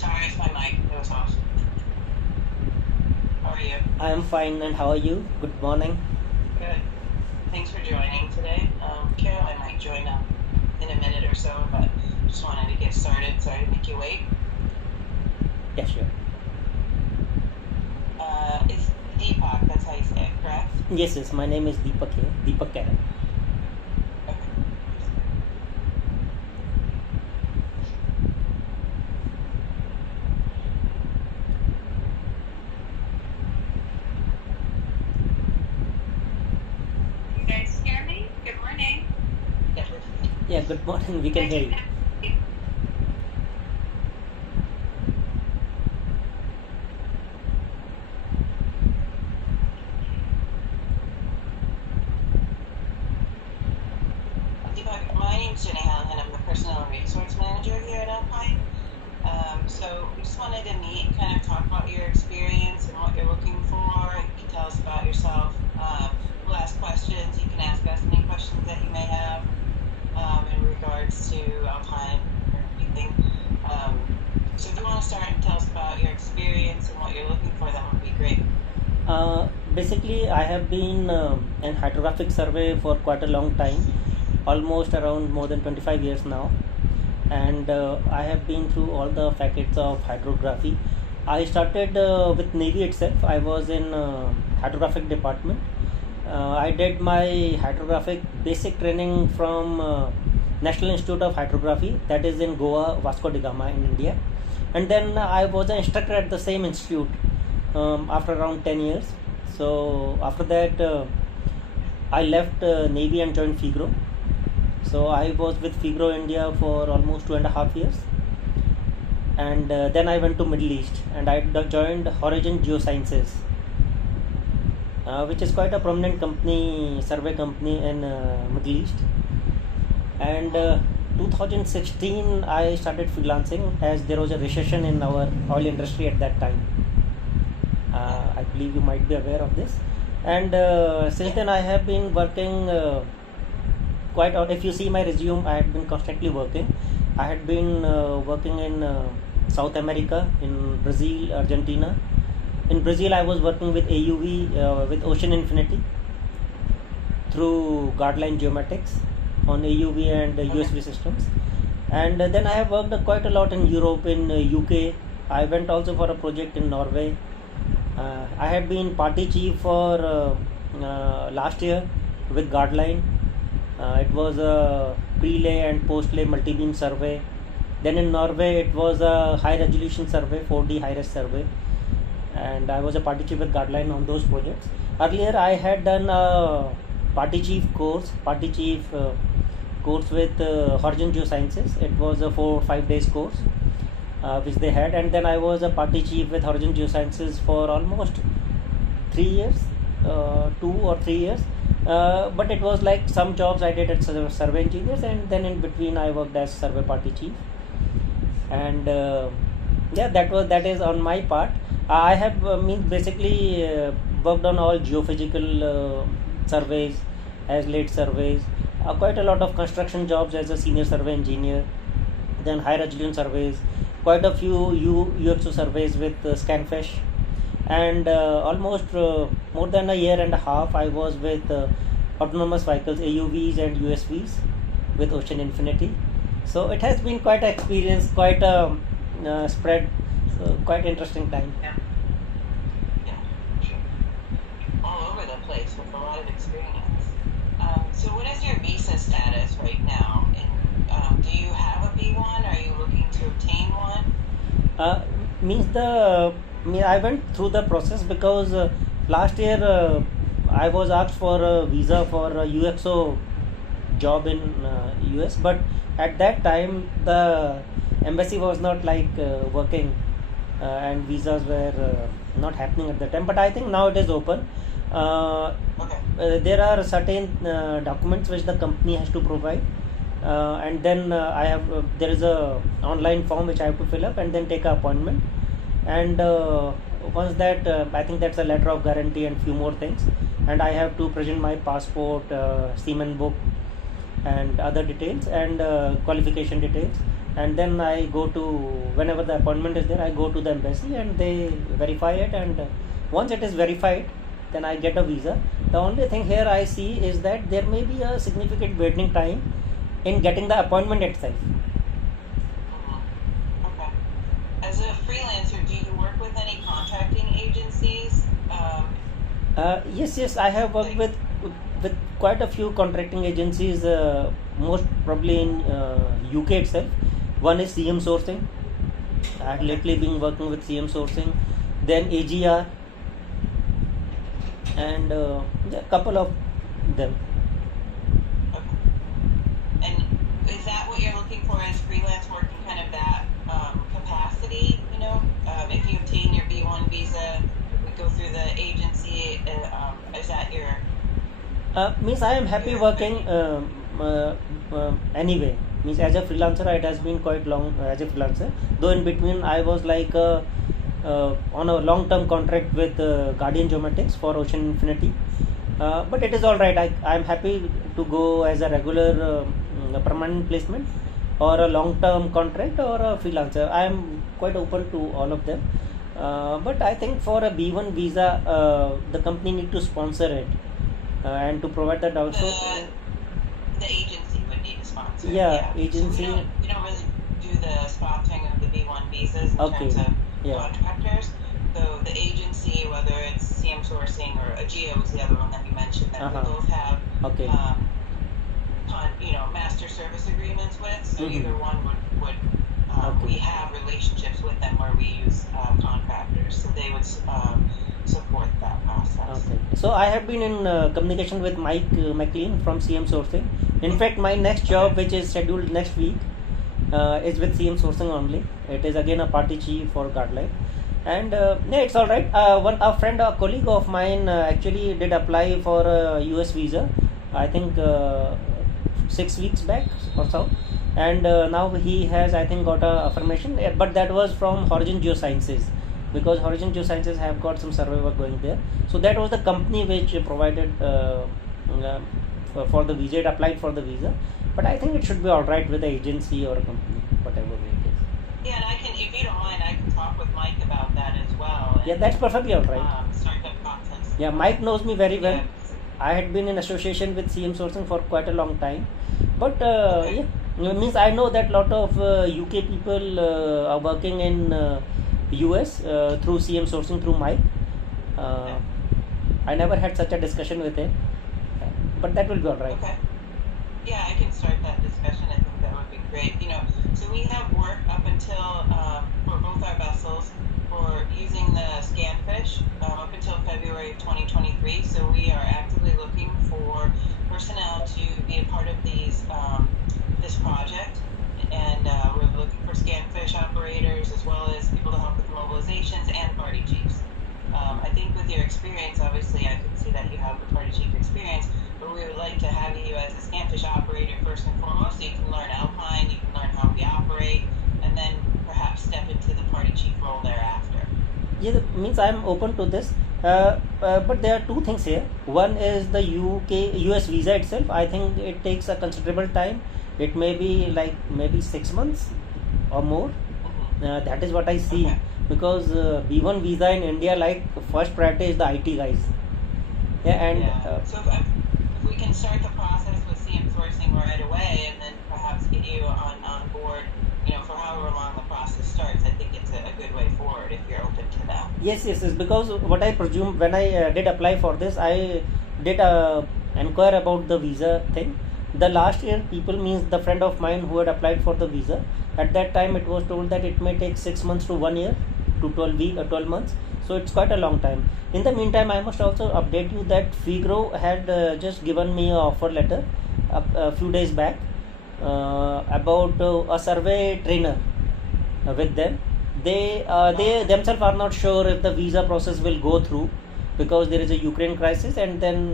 Sorry, it's my mic. It was off. How are you? I am fine, and how are you? Good morning. Good. Thanks for joining today. Caroline might join up in a minute or so, but just wanted to get started. Sorry to make you wait. Yeah, sure. It's Deepak, that's how you say it, correct? Yes, my name is Deepak here, Deepak Karan. Okay. You guys hear me? Good morning. Yeah, good morning, we can hear you. Deepak, my name's Jenny Allen, and I'm the Personnel Resource Manager here at Alpine. So we just wanted to meet, kind of talk about your experience and what you're looking for. You can tell us about yourself. We'll ask questions. You can ask us any questions that you may have in regards to Alpine or anything. So if you want to start and tell us about your experience and what you're looking for, that would be great. Basically, I have been in hydrographic survey for quite a long time, almost around more than 25 years now. And I have been through all the facets of hydrography. I started with Navy itself. I was in hydrographic department. I did my hydrographic basic training from National Institute of Hydrography, that is in Goa, Vasco da Gama in India. And then I was an instructor at the same institute after around 10 years. So after that I left Navy and joined FIGRO. So I was with FIGRO India for almost 2.5 years, and then I went to Middle East and I joined Horizon Geosciences, which is quite a prominent company, survey company in Middle East. And 2016 I started freelancing as there was a recession in our oil industry at that time. I believe you might be aware of this. And since then I have been working quite out. If you see my resume, I had been constantly working. I had been working in South America, in Brazil, Argentina. In Brazil, I was working with AUV, with Ocean Infinity through guardline geomatics on AUV and USV systems. And then I have worked quite a lot in Europe, in UK. I went also for a project in Norway. I had been party chief for last year with guardline. It was a pre-lay and post-lay multi-beam survey. Then in Norway, it was a high-resolution survey, 4D high-res survey. And I was a party chief with guardline on those projects. Earlier, I had done a party chief course with Horizon Geosciences. It was a 4 or 5 days course which they had. And then I was a party chief with Horizon Geosciences for almost 3 years, 2 or 3 years. But it was like some jobs I did as survey engineers, and then in between I worked as survey party chief. And that is on my part. I have basically worked on all geophysical surveys as late surveys, quite a lot of construction jobs as a senior survey engineer, then high resolution surveys, quite a few UXO surveys with Scanfish. And almost more than a year and a half I was with autonomous vehicles, AUVs and USVs with Ocean Infinity. So it has been quite an experience, quite a spread, so quite interesting time. Yeah, sure. All over the place with a lot of experience. So what is your visa status right now? And do you have a B1? Are you looking to obtain one? I went through the process because last year I was asked for a visa for a UXO job in US, but at that time the embassy was not working and visas were not happening at that time. But I think now it is open. There are certain documents which the company has to provide, and then there is a online form which I have to fill up and then take an appointment. And once that, I think that's a letter of guarantee and few more things, and I have to present my passport, seaman book and other details and qualification details, and then I go to, whenever the appointment is there, I go to the embassy and they verify it, and once it is verified, then I get a visa. The only thing here I see is that there may be a significant waiting time in getting the appointment itself. Okay. As a freelancer, do you work with any contracting agencies? Yes, I have worked with quite a few contracting agencies, most probably in UK itself. One is CM Sourcing. I had lately been working with CM Sourcing, then AGR, and a couple of them. Okay. And is that what you're looking for as freelance work in kind of that capacity? If you obtain your B1 visa, we go through the agency. Is that your? Means I am happy working anyway. Means as a freelancer, it has been quite long as a freelancer. Though in between I was like on a long-term contract with Guardian Geomatics for Ocean Infinity. But it is all right. I am happy to go as a regular permanent placement, or a long-term contract, or a freelancer. I am quite open to all of them. But I think for a B1 visa, the company need to sponsor it and to provide that also. The agency would need to sponsor. Yeah, agency. So we don't really do the sponsoring of the B1 visas in terms of contractors. So the agency, whether it's CM Sourcing or Ageo is the other one that you mentioned, that we both have master service agreements with. So either one would we have relationships with them where we use contractors, so they would support that process. Okay. So I have been in communication with Mike McLean from CM Sourcing. In fact, my next job, which is scheduled next week, is with CM Sourcing only. It is again a party chief for Guardlife, and it's all right. A friend, a colleague of mine, actually did apply for a US visa, I think 6 weeks back or so, and now he has, I think, got a affirmation, but that was from Horizon Geosciences, because Horizon Geosciences have got some survey work going there. So that was the company which provided for the visa. It applied for the visa, but I think it should be all right with the agency or a company, whatever way it is. Yeah, and I can, if you don't mind, I can talk with Mike about that as well. And, yeah, that's perfectly all right. Start the process. Yeah, Mike knows me very well. Yeah. I had been in association with CM Sourcing for quite a long time, but means I know that lot of UK people are working in US through CM Sourcing, through Mike. I never had such a discussion with him, but that will be all right. Okay. Yeah, I can start that discussion. I think that would be great. So we have work up until for both our vessels for using the Scanfish up until February of 2023. So we are actively looking for personnel to be a part of this project, and we're looking for Scanfish operators as well as people to help with mobilizations and party chiefs. I think with your experience, obviously, I can see that you have the party chief experience, but we would like to have you as a Scanfish operator first and foremost, so you can learn Alpine, you can learn how we operate, and then perhaps step into the party chief role thereafter. Yeah, that means I am open to this, but there are two things here. One is the US visa itself. I think it takes a considerable time. It may be like maybe 6 months or more. That is what I see. Okay. Because B1 visa in India, like, first priority is the IT guys. So if we can start the process with CM Sourcing right away, and then perhaps get you on board, for however long the process starts, I think it's a good way forward if you're open to that. Yes. Because what I presume, when I did apply for this, I did inquire about the visa thing. The last year people, means the friend of mine who had applied for the visa, at that time it was told that it may take 6 months to 1 year to 12 months. So it's quite a long time. In the meantime, I must also update you that Figro had just given me an offer letter a few days back about a survey trainer with them. They themselves are not sure if the visa process will go through, because there is a Ukraine crisis, and then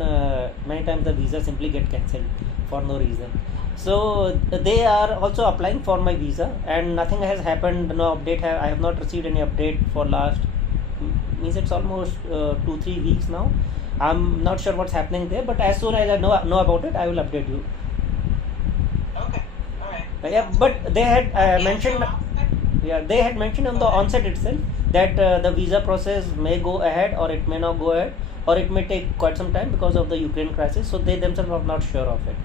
many times the visa simply get cancelled for no reason. So they are also applying for my visa, and nothing has happened. No update. I have not received any update for last, means it's almost 2-3 weeks now. I'm not sure what's happening there, but as soon as I know about it, I will update you. Okay, all right. Yeah, but they had Yeah, mentioned. so Yeah, they had mentioned on the onset itself that the visa process may go ahead or it may not go ahead, or it may take quite some time because of the Ukraine crisis. So they themselves are not sure of it.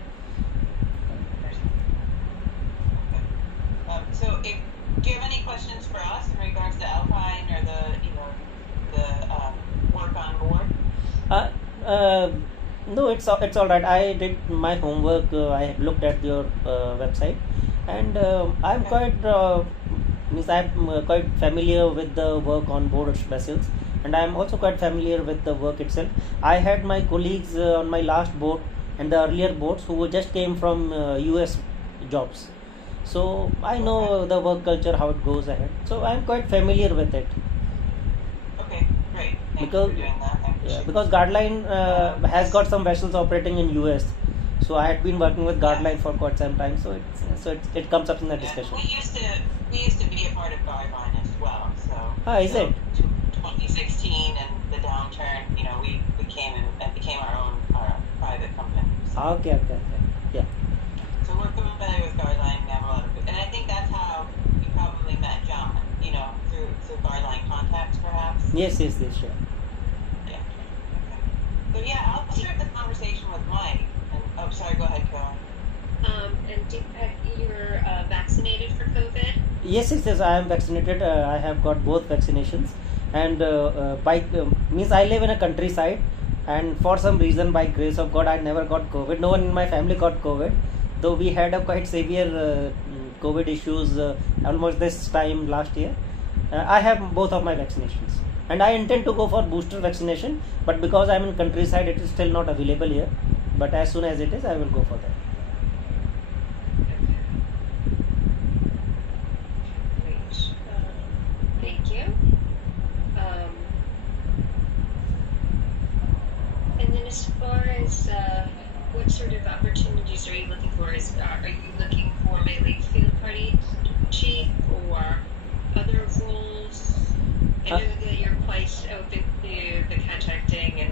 so if do you have any questions for us in regards to Alpine or the work on board? Uh, uh, no, it's all right. I did my homework. I looked at your website, and I'm Okay. quite familiar with the work on board vessels, and I'm also quite familiar with the work itself. I had my colleagues on my last boat and the earlier boats who just came from US jobs, so I Okay. know the work culture, how it goes ahead. So I'm quite familiar with it. Okay. Great. Thank you for because doing that. I yeah, appreciate because Guardline has yes. got some vessels operating in US, so I had been working with Yeah. Guardline for quite some time, so it comes up in the Yeah. discussion. We used to be a part of Guideline as well. Is So it? 2016 and the downturn, we came and became our private company. Okay. Yeah. So we're familiar with Guideline. We have a lot of, and I think that's how you probably met John. Through Guideline contacts, perhaps. Yes, sure. Yeah. Okay. So yeah, I'll start the conversation with Mike. And sorry, go ahead, Carol. And you're vaccinated for COVID? Yes. I am vaccinated. I have got both vaccinations, and means I live in a countryside, and for some reason, by grace of God, I never got COVID. No one in my family got COVID, though we had a quite severe COVID issues almost this time last year. I have both of my vaccinations, and I intend to go for booster vaccination, but because I'm in countryside, it is still not available here. But as soon as it is, I will go for that. Great. Thank you. And then as far as what sort of opportunities are you looking for? Are you looking for mainly field party chief or other roles? I Uh, know that you're quite open to the contracting and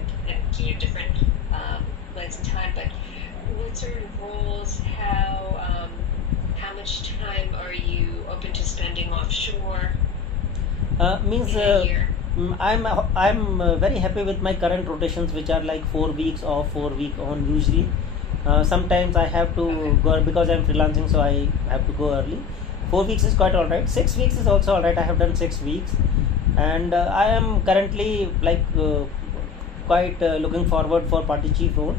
to your different lengths of time, but what sort of roles? How much time are you open to spending offshore Means in a year? I'm very happy with my current rotations, which are like 4 weeks off, 4 week on usually. Sometimes I have to Okay. go because I'm freelancing, so I have to go early. 4 weeks is quite all right. 6 weeks is also all right. I have done 6 weeks, and I am currently quite looking forward for party chief role,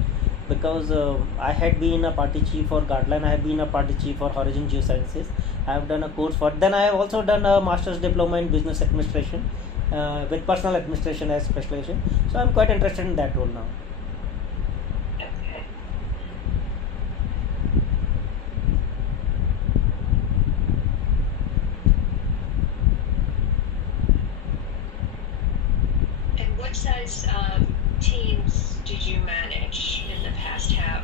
because I had been a party chief for Guardline. I have been a party chief for Horizon Geosciences. I have done a course for. Then I have also done a master's diploma in business administration with personal administration as specialization. So I'm quite interested in that role now. Okay. And what size teams did you manage in the past? How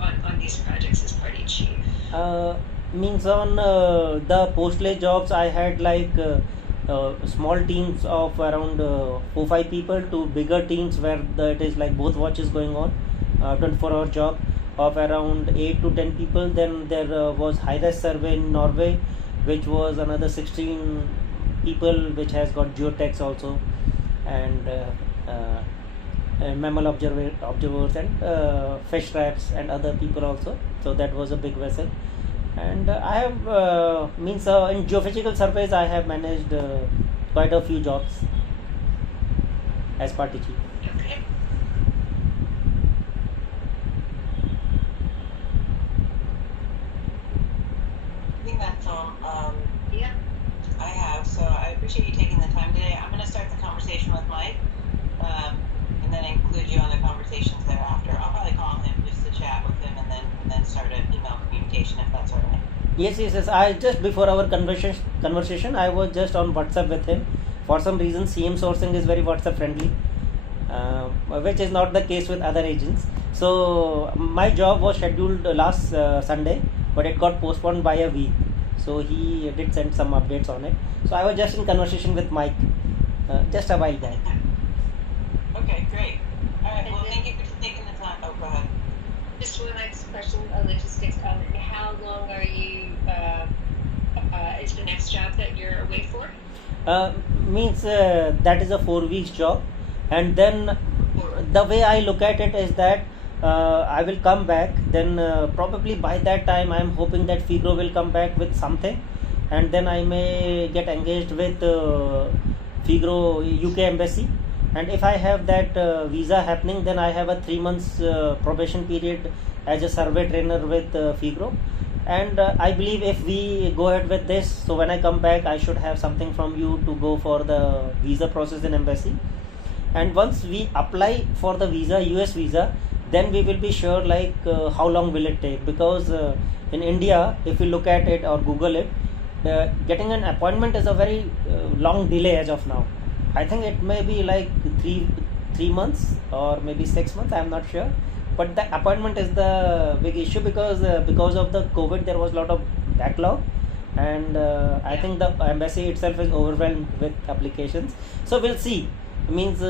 on these projects as party chief? Means on the postless jobs, I had small teams of around 4-5 people to bigger teams where it is like both watches going on, 24-hour job of around 8 to 10 people. Then there was high-res survey in Norway, which was another 16 people, which has got geotechs also, and mammal observers and fish traps and other people also. So that was a big vessel. And I have in geophysical surveys I have managed quite a few jobs as party chief. Okay. I think that's all Yeah. I have. So I appreciate you taking the time today. I'm going to start the conversation with Mike, and then include you on the conversations thereafter. I'll probably call him just to chat with him, and then start an email communication if that's all right. Yes. I just before our conversation, I was just on WhatsApp with him. For some reason, CM sourcing is very WhatsApp friendly, which is not the case with other agents. So my job was scheduled last Sunday, but it got postponed by a week. So he did send some updates on it. So I was just in conversation with Mike just a while back. Okay, great. All right. And Well, then- thank you for taking the time. Oh, go ahead. Just one last question, a logistics comment. How long are you, is the next job that you're away for? uh, Means that is a 4 weeks job, and then Or, the way I look at it is that I will come back, then probably by that time I am hoping that Figro will come back with something, and then I may get engaged with Figro UK embassy. And if I have that visa happening, then I have a 3 months probation period as a survey trainer with Figro. And I believe if we go ahead with this, so when I come back I should have something from you to go for the visa process in embassy. And once we apply for the visa, US visa, then we will be sure like how long will it take, because in India, if you look at it or Google it, getting an appointment is a very long delay as of now. I think it may be like three months or maybe 6 months, I am not sure. But the appointment is the big issue, because of the COVID there was a lot of backlog, and I yeah. think the embassy itself is overwhelmed with applications. So we'll see. Means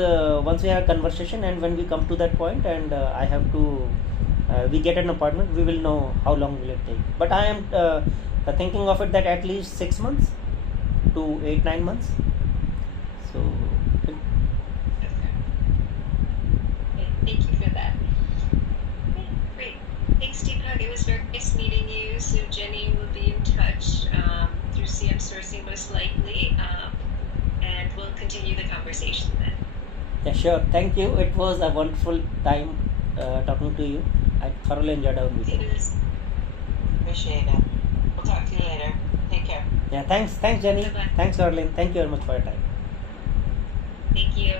once we have a conversation and when we come to that point and I have to we get an appointment, we will know how long will it take. But I am thinking of it that at least 6 months to 8-9 months. So Okay. Okay, thank you for that. Okay, great. Thanks, Deepak. It was very nice meeting you. So Jenny will be in touch through CM Sourcing most likely, and we'll continue the conversation then. yeah, sure, thank you. It was a wonderful time talking to you. I thoroughly enjoyed our It meeting. was. Appreciate it. We'll talk to you later. Take care. Yeah, thanks Jenny, Bye-bye. thanks Arlene, thank you very much for your time. Thank you.